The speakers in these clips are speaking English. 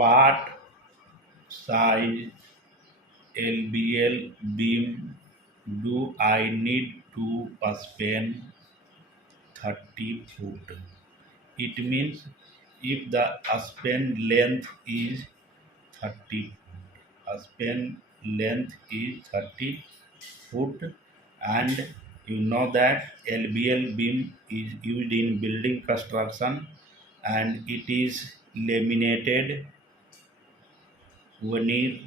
what size LVL beam do I need to span 30 foot? It means if the span length is 30 foot, span length is 30 foot, and you know that LVL beam is used in building construction and it is laminated veneer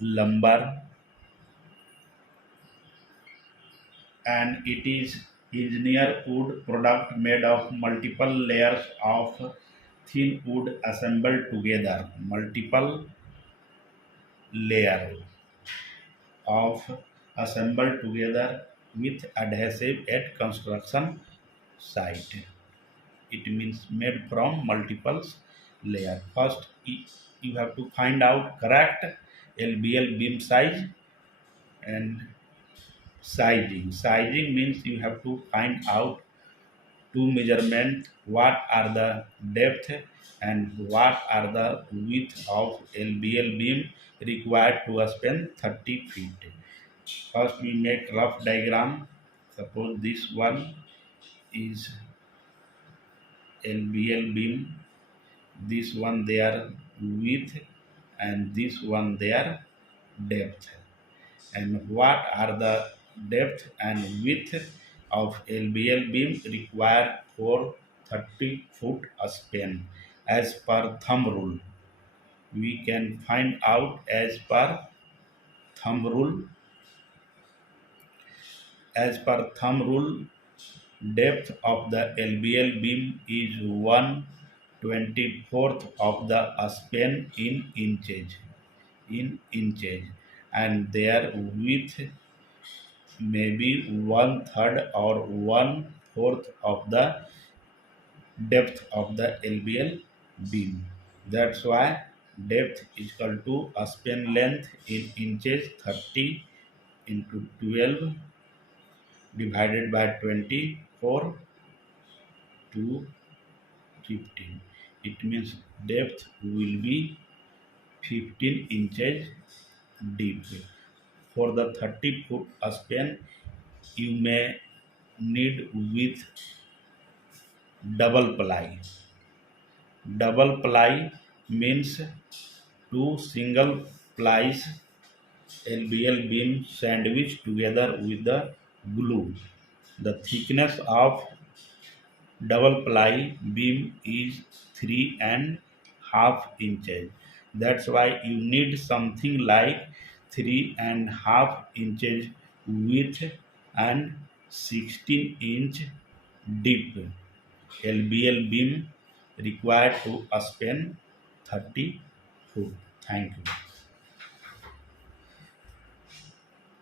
lumber, and it is engineered wood product made of multiple layers of thin wood assembled together. Multiple layer of assembled together with adhesive at construction site. It means made from multiple layer. First, you have to find out correct LBL beam size and sizing. Sizing means you have to find out two measurement, what are the depth and what are the width of LBL beam required to span 30 feet. First we make rough diagram. Suppose this one is LBL beam, this one their width and this one their depth. And what are the depth and width of LBL beam required for 30 foot span as per thumb rule? We can find out as per thumb rule. As per thumb rule, depth of the LBL beam is 1/24 of the span in inches. And their width may be 1/3 or 1/4 of the depth of the LBL beam. That's why depth is equal to span length in inches 30 into 12 divided by 24 to 15. It means depth will be 15 inches deep. For the 30 foot span, you may need with double ply. Double ply means two single plies LBL beam sandwiched together with the glue. The thickness of double ply beam is 3.5 inches. That's why you need something like 3.5 inches width and 16-inch deep LBL beam required to span 30 foot. Thank you.